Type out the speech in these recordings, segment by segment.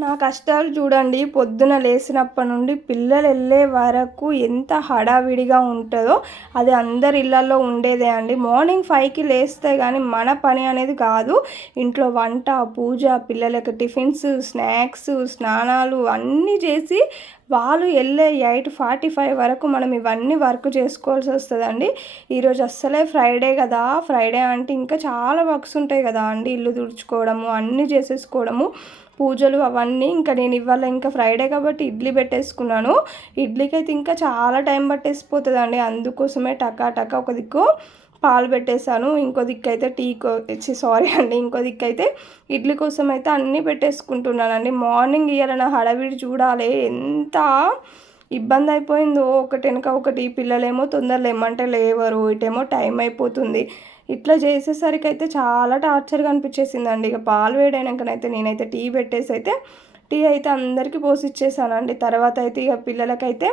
నా కష్టాలు చూడండి. పొద్దున లేచినప్పటి నుండి పిల్లలు వెళ్ళే వరకు ఎంత హడావిడిగా ఉంటుందో అది అందరి ఇళ్ళలో ఉండేదే అండి. మార్నింగ్ ఫైవ్కి లేస్తే కానీ మన పని అనేది కాదు. ఇంట్లో వంట పూజ పిల్లలకి టిఫిన్స్ స్నాక్స్ స్నానాలు అన్నీ చేసి వాళ్ళు వెళ్ళే ఎయిట్ ఫార్టీ ఫైవ్ వరకు మనం ఇవన్నీ వర్క్ చేసుకోవాల్సి వస్తుందండి. ఈరోజు అస్సలే ఫ్రైడే కదా. ఫ్రైడే అంటే ఇంకా చాలా వర్క్స్ ఉంటాయి కదా అండి. ఇల్లు తుడుచుకోవడము అన్నీ చేసేసుకోవడము. పూజలు అవన్నీ ఇంకా నేను ఇవాళ ఇంకా ఫ్రైడే కాబట్టి ఇడ్లీ పెట్టేసుకున్నాను. ఇడ్లీకి అయితే ఇంకా చాలా టైం పట్టేసిపోతుందండి. అందుకోసమే టకా టకా ఒక దిక్కు పాలు పెట్టేశాను. ఇంకో దిక్కు అయితే టీ వచ్చి సారీ అండి. ఇంకో దిక్కు అయితే ఇడ్లీ కోసం అయితే అన్నీ పెట్టేసుకుంటున్నానండి. మార్నింగ్ ఇయ్యాలన్న హడావిడి చూడాలి. ఎంత ఇబ్బంది అయిపోయిందో ఒకటి వెనక ఒకటి పిల్లలేమో తొందరలో ఏమంటే లేవరు. ఇటేమో టైం అయిపోతుంది. ఇట్లా చేసేసరికి అయితే చాలా టార్చర్గా అనిపించేసిందండి. ఇక పాలు వేడైనాకనైతే నేనైతే టీ పెట్టేసి అయితే టీ అయితే అందరికీ పోసి ఇచ్చేసానండి తర్వాత అయితే ఇక పిల్లలకైతే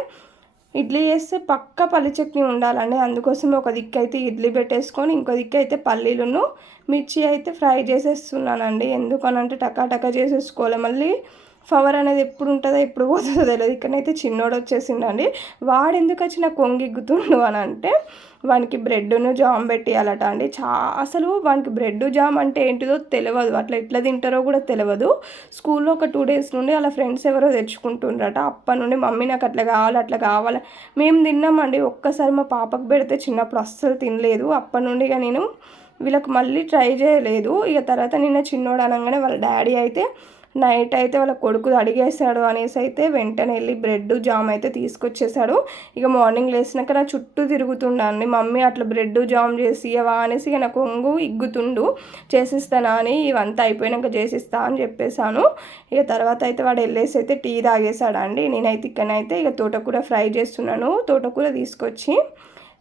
ఇడ్లీ చేస్తే పక్క పల్లి చట్నీ ఉండాలండి. అందుకోసం ఒక దిక్కు అయితే ఇడ్లీ పెట్టేసుకొని ఇంకో దిక్కు అయితే పల్లీలను మిర్చి అయితే ఫ్రై చేసేస్తున్నానండి. ఎందుకనంటే టకా టకా చేసేసుకోవాలి. మళ్ళీ పవర్ అనేది ఎప్పుడు ఉంటుందో ఎప్పుడు పోతుందో తెలియదు. ఇక్కడనైతే చిన్నోడు వచ్చేసిండండి. వాడు ఎందుకు వచ్చి నాకు కొంగిగ్గుతుండు అని అంటే వానికి బ్రెడ్ను జామ్ పెట్టేయాలట అండి. చా అసలు వానికి బ్రెడ్ జామ్ అంటే ఏంటిదో తెలియదు అట్లా ఎట్లా తింటారో కూడా తెలియదు స్కూల్లో ఒక టూ డేస్ నుండి అలా ఫ్రెండ్స్ ఎవరో తెచ్చుకుంటుండ్రట. అప్పటి నుండి మమ్మీ నాకు అట్లా కావాలి అట్లా కావాలి. మేము తిన్నామండి. ఒక్కసారి మా పాపకు పెడితే చిన్నప్పుడు అస్సలు తినలేదు. అప్పటి నుండి ఇక నేను వీళ్ళకి మళ్ళీ ట్రై చేయలేదు. ఇక తర్వాత నిన్న చిన్నోడు అనగానే వాళ్ళ డాడీ అయితే నైట్ అయితే వాళ్ళ కొడుకు అడిగేశాడు అనేసి అయితే వెంటనే వెళ్ళి బ్రెడ్ జామ్ అయితే తీసుకొచ్చేసాడు ఇక మార్నింగ్ లేచినాక నా చుట్టూ తిరుగుతుండండి. మమ్మీ అట్లా బ్రెడ్ జామ్ చేసి ఇవా అనేసి ఇక నా కొంగు ఇగ్గుతుండు. చేసిస్తానా అని ఇవంతా అయిపోయినాక చేసిస్తా అని చెప్పేశాను. ఇక తర్వాత అయితే వాడు వెళ్ళేసి అయితే టీ తాగేశాడండి. నేనైతే ఇక్కడనైతే ఇక తోటకూర ఫ్రై చేస్తున్నాను. తోటకూర తీసుకొచ్చి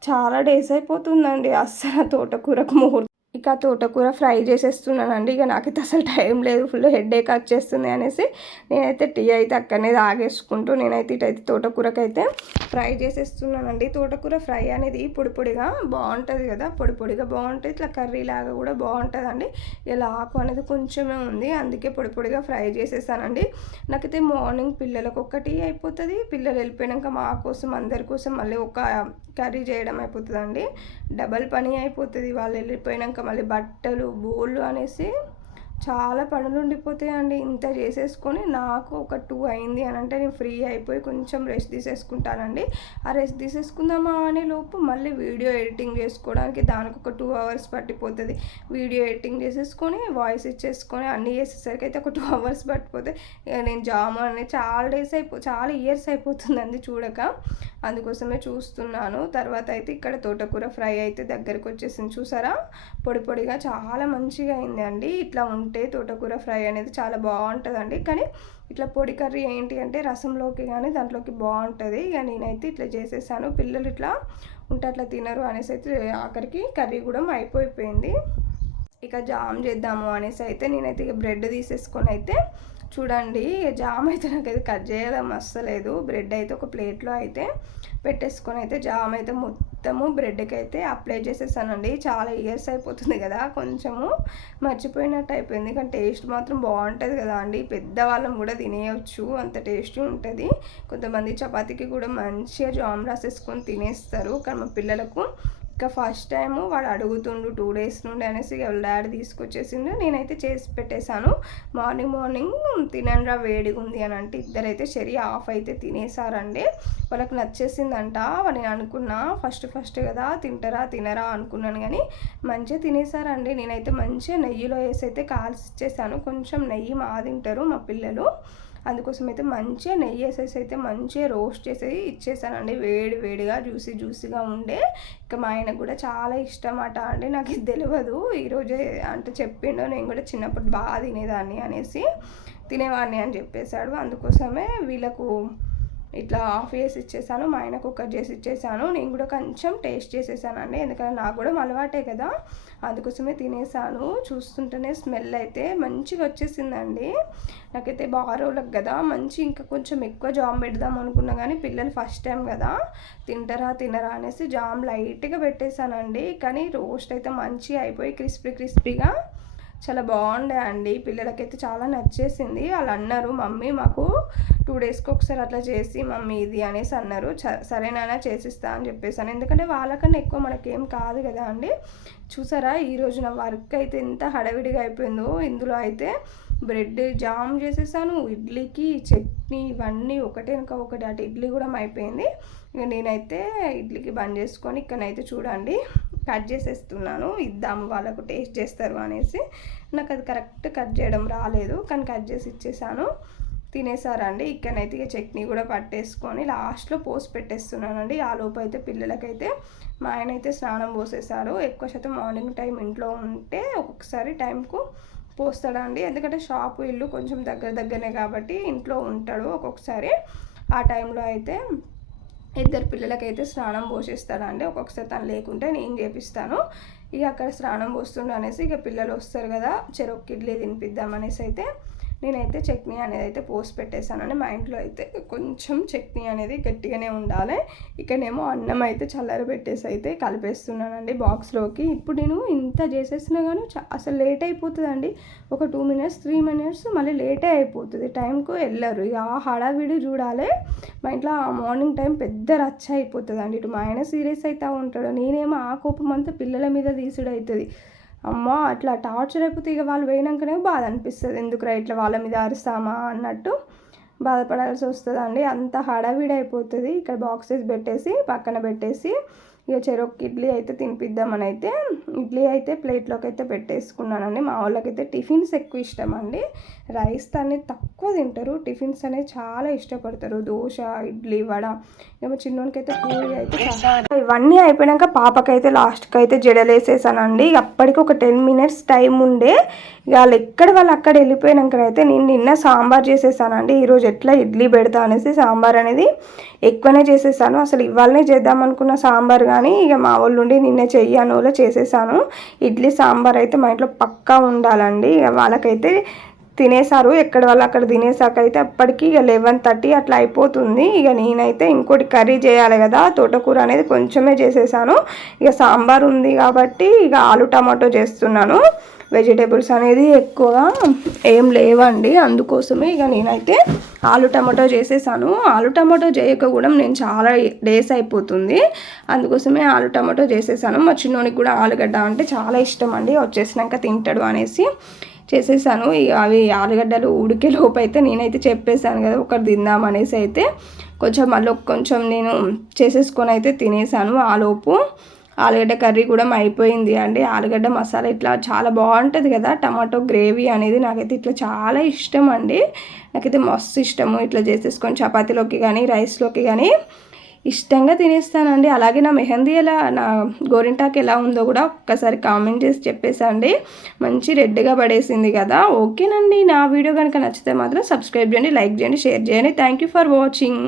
చాలా డేస్ అయిపోతుందండి. అస్సలు తోటకూరకు ముహూర్తం ఇక తోటకూర ఫ్రై చేసేస్తున్నానండి. ఇక నాకైతే అసలు టైం లేదు ఫుల్ హెడ్ఏక్ వచ్చేస్తుంది అనేసి నేనైతే టీ అయితే అక్కడనే తాగేసుకుంటూ నేనైతే ఇటైతే తోటకూరకైతే ఫ్రై చేసేస్తున్నానండి. తోటకూర ఫ్రై అనేది పొడి పొడిగా బాగుంటుంది కదా పొడి పొడిగా బాగుంటుంది ఇట్లా కర్రీ లాగా కూడా బాగుంటుందండి. ఇలా ఆకు అనేది కొంచెమే ఉంది అందుకే పొడి పొడిగా ఫ్రై చేసేసానండి. నాకైతే మార్నింగ్ పిల్లలకు ఒక్కటి అయిపోతుంది పిల్లలు వెళ్ళిపోయాక మా కోసం అందరి కోసం మళ్ళీ ఒక కర్రీ చేయడం అయిపోతుందండి. డబల్ పని అయిపోతుంది. వాళ్ళు వెళ్ళిపోయాక మళ్ళీ బట్టలు బోళ్ళు అనేసి చాలా పనులు ఉండిపోతాయండి. ఇంత చేసేసుకొని నాకు ఒక టూ అయింది అని అంటే నేను ఫ్రీ అయిపోయి కొంచెం రెస్ట్ తీసేసుకుంటానండి. ఆ రెస్ట్ తీసేసుకుందామా అనే లోపు మళ్ళీ వీడియో ఎడిటింగ్ చేసుకోవడానికి దానికి ఒక టూ అవర్స్ పట్టిపోతుంది. వీడియో ఎడిటింగ్ చేసేసుకొని వాయిస్ ఇచ్చేసుకొని అన్నీ చేసేసరికి అయితే ఒక టూ అవర్స్ పట్టిపోతే నేను జామ్ అని చాలా డేస్ అయిపో చాలా ఇయర్స్ అయిపోతుందండి చూడక. అందుకోసమే చూస్తున్నాను. తర్వాత అయితే ఇక్కడ తోటకూర ఫ్రై అయితే దగ్గరికి వచ్చేసింది చూసారా? పొడి పొడిగా చాలా మంచిగా అయింది అండి ఇట్లా ఉంటే తోటకూర ఫ్రై అనేది చాలా బాగుంటుందండి. కానీ ఇట్లా పొడి కర్రీ ఏంటి అంటే రసంలోకి కానీ దాంట్లోకి బాగుంటుంది. ఇక నేనైతే ఇట్లా చేసేసాను. పిల్లలు ఇట్లా ఉంటే అట్లా తినరు అనేసి అయితే ఆఖరికి కర్రీ కూడా అయిపోయిపోయింది. ఇక జామ్ చేద్దాము అనేసి అయితే నేనైతే ఇక బ్రెడ్ తీసేసుకొని అయితే చూడండి జామ్ అయితే నాకు అయితే కట్ చేయడం అస్సలేదు. బ్రెడ్ అయితే ఒక ప్లేట్లో అయితే పెట్టేసుకొని అయితే జామ్ అయితే మొత్తము బ్రెడ్కి అయితే అప్లై చేసేసానండి. చాలా ఇయర్స్ అయిపోతుంది కదా కొంచెము మర్చిపోయినట్టు అయిపోయింది. కానీ టేస్ట్ మాత్రం బాగుంటుంది కదా అండి. పెద్దవాళ్ళం కూడా తినేయచ్చు అంత టేస్ట్ ఉంటుంది. కొంతమంది చపాతీకి కూడా మంచిగా జామ్ రాసేసుకొని తినేస్తారు. కానీ మా పిల్లలకు ఇంకా ఫస్ట్ టైం వాడు అడుగుతుండు టూ డేస్ నుండి అనేసి వాళ్ళ డాడీ తీసుకొచ్చేసిండు. నేనైతే చేసి పెట్టేశాను. మార్నింగ్ మార్నింగ్ తినండ్రా వేడిగా ఉంది అని అంటే ఇద్దరైతే చెరి ఆఫ్ అయితే తినేసారండి వాళ్ళకి నచ్చేసిందంట. నేను అనుకున్నా ఫస్ట్ ఫస్ట్ కదా తింటారా తినరా అనుకున్నాను కానీ మంచిగా తినేసారండి నేనైతే మంచిగా నెయ్యిలో వేసి అయితే కాల్చి ఇచ్చేసాను కొంచెం నెయ్యి మా తింటారు మా పిల్లలు. అందుకోసం అయితే మంచిగా నెయ్యి వేసేసి అయితే మంచిగా రోస్ట్ చేసి ఇచ్చేసానండి. వేడి వేడిగా జ్యూసీ జ్యూసీగా ఉండే. ఇక మా ఆయనకు కూడా చాలా ఇష్టం అట అండి. నాకు ఇది తెలియదు ఈరోజే అంటే చెప్పిండు. నేను కూడా చిన్నప్పుడు బాగా తినేదాన్ని అనేసి తినేవాడిని అని చెప్పేశాడు. అందుకోసమే వీళ్ళకు ఇట్లా ఆఫ్ చేసి ఇచ్చేసాను మా ఆయన కుక్కర్ చేసి ఇచ్చేసాను నేను కూడా కొంచెం టేస్ట్ చేసేసానండి. ఎందుకంటే నాకు కూడా అలవాటే కదా. అందుకోసమే తినేసాను. చూస్తుంటేనే స్మెల్ అయితే మంచిగా వచ్చేసిందండి. నాకైతే బాగా కదా. మంచి ఇంకా కొంచెం ఎక్కువ జామ్ పెడదాం అనుకున్నా కానీ పిల్లలు ఫస్ట్ టైం కదా. తింటారా తినరా అనేసి జామ్ లైట్గా పెట్టేశానండి కానీ రోస్ట్ అయితే మంచిగా అయిపోయి క్రిస్పీ క్రిస్పీగా చాలా బాగుండే అండి. పిల్లలకైతే చాలా నచ్చేసింది. వాళ్ళు అన్నారు మమ్మీ మాకు టూ డేస్కి ఒకసారి అట్లా చేసి మమ్మీ ఇది అనేసి అన్నారు. సరేనా చేసిస్తా అని చెప్పేసాను ఎందుకంటే వాళ్ళకన్నా ఎక్కువ మనకేం కాదు కదా అండి. చూసారా ఈరోజు నా వర్క్ అయితే ఎంత హడవిడిగా అయిపోయిందో. ఇందులో అయితే బ్రెడ్ జామ్ చేసేసాను. ఇడ్లీకి చట్నీ ఇవన్నీ ఒకటే ఇంకా ఒకటి. అటు ఇడ్లీ కూడా అయిపోయింది. ఇక నేనైతే ఇడ్లీకి బంద్ చేసుకొని ఇక్కడనైతే చూడండి. కట్ చేసేస్తున్నాను. ఇద్దాము వాళ్ళకు టేస్ట్ చేస్తారు అనేసి. నాకు అది కరెక్ట్ కట్ చేయడం రాలేదు కానీ కట్ చేసి ఇచ్చేసాను. తినేసారండి. ఇక్కడనైతే ఇక చట్నీ కూడా పట్టేసుకొని లాస్ట్లో పోసి పెట్టేస్తున్నానండి. ఆ లోపు అయితే పిల్లలకైతే మా ఆయన అయితే స్నానం పోసేసాడు ఎక్కువ శాతం మార్నింగ్ టైం ఇంట్లో ఉంటే ఒక్కొక్కసారి టైంకు పోస్తాడండి. ఎందుకంటే షాపు ఇల్లు కొంచెం దగ్గర దగ్గరనే కాబట్టి ఇంట్లో ఉంటాడు ఒక్కొక్కసారి. ఆ టైంలో అయితే ఇద్దరు పిల్లలకైతే స్నానం పోషిస్తాడండి ఒక్కొక్కసారి తను లేకుంటే నేను చేపిస్తాను. ఇక అక్కడ స్నానం పోస్తుండ అనేసి ఇక పిల్లలు వస్తారు కదా చెరొక్క ఇడ్లీ తినిపిద్దాం అనేసి అయితే నేనైతే చట్నీ అనేది అయితే పోసి అని మా ఇంట్లో అయితే కొంచెం చట్నీ అనేది గట్టిగానే ఉండాలి. ఇక్కడనేమో అన్నం అయితే చల్లర పెట్టేసి అయితే కలిపేస్తున్నానండి బాక్స్లోకి ఇప్పుడు నేను ఇంత చేసేసినా కానీ అసలు లేట్ అయిపోతుందండి. ఒక టూ మినిట్స్ త్రీ మినిట్స్ మళ్ళీ లేటే అయిపోతుంది. టైంకు వెళ్ళరు. ఇక ఆ హడావిడి చూడాలి. మా ఇంట్లో ఆ మార్నింగ్ టైం పెద్ద రచ్చ అయిపోతుంది అండి ఇటు మా ఆయన సీరియస్ అవుతూ ఉంటాడు. నేనేమో ఆ కోపం అంతా పిల్లల మీద తీసుడు అవుతుంది అమ్మ అట్లా టార్చర్ అయిపోతే ఇక వాళ్ళు పోయినాకనే బాధ అనిపిస్తుంది. ఎందుకురా ఇట్లా వాళ్ళ మీద అరుస్తామా అన్నట్టు బాధపడాల్సి వస్తుందండి. అంత హడావిడి అయిపోతుంది ఇక్కడ బాక్సెస్ పెట్టేసి పక్కన పెట్టేసి ఇక చెరొక్క ఇడ్లీ అయితే తినిపిద్దామని అయితే ఇడ్లీ అయితే ప్లేట్లోకి అయితే పెట్టేసుకున్నానండి. మా వాళ్ళకైతే టిఫిన్స్ ఎక్కువ ఇష్టం అండి రైస్ అనేది తక్కువ తింటారు. టిఫిన్స్ అనేది చాలా ఇష్టపడతారు. దోశ ఇడ్లీ వడ. ఏమో చిన్నోనికైతే అయితే పూరి అయితే ఇవన్నీ అయిపోయాక పాపకైతే లాస్ట్కి అయితే జడలేసేసానండి అప్పటికి ఒక టెన్ మినిట్స్ టైం ఉండే. వాళ్ళు ఎక్కడ వాళ్ళు అక్కడ వెళ్ళిపోయినాకనైతే నేను నిన్న సాంబార్ చేసేసానండి. ఈరోజు ఎట్లా ఇడ్లీ పెడతా అనేసి సాంబార్ అనేది ఎక్కువనే చేసేసాను. అసలు ఇవాళనే చేద్దాం అనుకున్న సాంబార్ కానీ ఇక మా వాళ్ళు ఉండి నిన్నే చెయ్యను చేసేసాను. ఇడ్లీ సాంబార్ అయితే మా ఇంట్లో పక్కా ఉండాలండి. ఇక వాళ్ళకైతే తినేసారు ఎక్కడ వాళ్ళు అక్కడ తినేసాక అయితే అప్పటికి ఇక లెవెన్ థర్టీ అట్లా అయిపోతుంది. ఇక నేనైతే ఇంకోటి కర్రీ చేయాలి కదా. తోటకూర అనేది కొంచెమే చేసేసాను. ఇక సాంబార్ ఉంది కాబట్టి ఇక ఆలు టమాటో చేస్తున్నాను. వెజిటేబుల్స్ అనేది ఎక్కువగా ఏం లేవండి. అందుకోసమే ఇక నేనైతే ఆలు టమాటో చేసేసాను. ఆలు టమాటో చేయక కూడా నేను చాలా డేస్ అయిపోతుంది. అందుకోసమే ఆలు టమాటో చేసేసాను. మా చిన్నోనికి కూడా ఆలుగడ్డ అంటే చాలా ఇష్టం అండి. వచ్చేసినాక తింటాడు అనేసి చేసేసాను. అవి ఆలుగడ్డలు ఉడికే లోపు అయితే నేనైతే చెప్పేశాను కదా ఒకటి తిందాం అనేసి అయితే. కొంచెం మళ్ళీ కొంచెం నేను చేసేసుకొని అయితే తినేసాను ఆ లోపు. ఆలుగడ్డ కర్రీ కూడా అయిపోయింది అండి. ఆలుగడ్డ మసాలా ఇట్లా చాలా బాగుంటుంది కదా. టమాటో గ్రేవీ అనేది నాకైతే ఇట్లా చాలా ఇష్టం అండి. నాకైతే మస్తు ఇష్టము ఇట్లా చేసేసుకొని చపాతీలోకి కానీ రైస్లోకి కానీ ఇష్టంగా తినేస్తానండి. అలాగే నా మెహందీ ఎలా నా గోరింటాకు ఎలా ఉందో కూడా ఒక్కసారి కామెంట్ చేసి చెప్పేసండి. మంచి రెడ్గా పడేసింది కదా. ఓకేనండి. నా వీడియో కనుక నచ్చితే మాత్రం సబ్స్క్రైబ్ చేయండి లైక్ చేయండి షేర్ చేయండి. Thank you for watching.